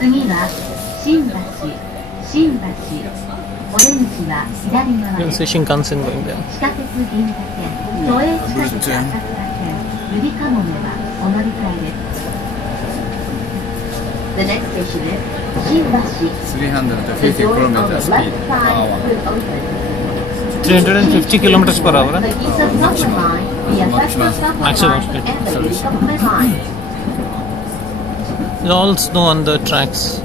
次は新橋、新橋。お出口は左側です。Shinkansen going there. 地下鉄銀座線、都営地下鉄浅草線、ゆりかもめはお乗り換えです。The next station is 新橋。350 kilometers speed per hour. 350 kilometers per hour. Maximum speed. There's all snow on the tracks.